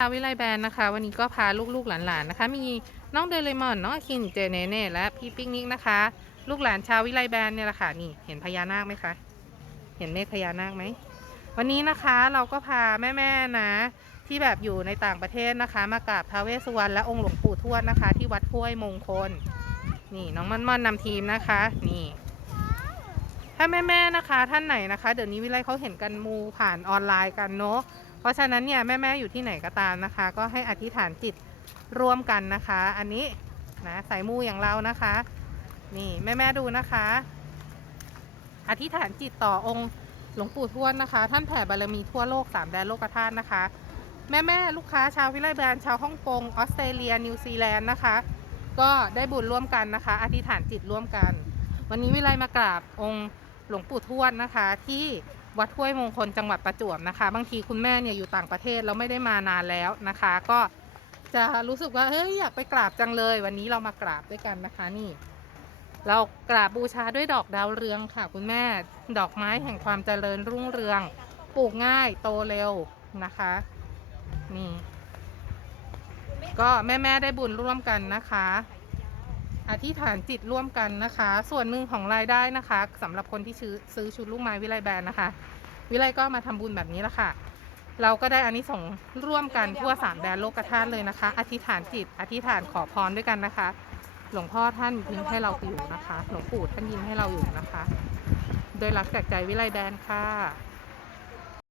ชาววิไลแบรนด์นะคะ วันนี้ก็พาลูกๆหลานๆนะคะ มีน้องเดเรมอนน้องอคินเจเนเน่และพี่ปิ๊กนิกนะคะ ลูกหลานชาววิไลแบรนด์เนี่ยแหละค่ะนี่เห็นพญานาคไหมคะเห็นเมฆพญานาคไหมวันนี้นะคะเราก็พาแม่ๆนะที่แบบอยู่ในต่างประเทศนะคะ มากราบท้าเวสสุวรรณและองค์หลวงปู่ทวดนะคะ ที่วัดห้วยมงคล นี่น้องม่อนม่อนนำทีมนะคะนี่ ถ้าแม่ๆนะคะ ท่านไหนนะคะ เดี๋ยวนี้วิไลเขาเห็นกันมูผ่านออนไลน์กันเนาะ เพราะฉะนั้นเนี่ยแม่ๆอยู่ที่ไหนก็ตามนะคะ ก็ให้อธิษฐานจิตร่วมกันนะคะ อันนี้นะสายมูอย่างเรานะคะ นี่แม่ๆดูนะคะ อธิษฐานจิตต่อองค์หลวงปู่ทวดนะคะ ท่านแผ่บารมีทั่วโลกสามแดนโลกธาตุนะคะ แม่แม่ๆลูกค้าชาววิไลแบรนด์ชาวฮ่องกงออสเตรเลีย นิวซีแลนด์นะคะ ก็ได้บุญร่วมกันนะคะ อธิษฐานจิตร่วมกัน วันนี้วิไลมากราบองค์หลวงปู่ทวดนะคะที่ วัดห้วยมงคลจังหวัดประจวบนะคะ บางทีคุณแม่เนี่ยอยู่ต่างประเทศแล้วไม่ได้มานานแล้วนะคะ ก็จะรู้สึกว่าเฮ้ยอยากไปกราบจังเลย วันนี้เรามากราบด้วยกันนะคะนี่ เรากราบบูชาด้วยดอกดาวเรืองค่ะ คุณแม่ดอกไม้แห่งความเจริญรุ่งเรือง ปลูกง่ายโตเร็วนะคะ นี่ ก็แม่ๆได้บุญร่วมกันนะคะ อธิษฐานจิตร่วมกันนะคะ ส่วนหนึ่งของรายได้นะคะสำหรับคนที่ซื้อซื้อชุดลูกไม้วิไลแบรนด์นะคะ วิไลก็มาทำบุญแบบนี้ละค่ะ เราก็ได้อานิสงส์ร่วมกันทั่วสามแดนโลกธาตุเลยนะคะ อธิษฐานจิต อธิษฐานขอพรด้วยกันนะคะ หลวงพ่อท่านยิ้มให้เราอยู่นะคะ หลวงปู่ท่านยิ้มให้เราอยู่นะคะ โดยรักจากใจวิไลแบรนด์ค่ะ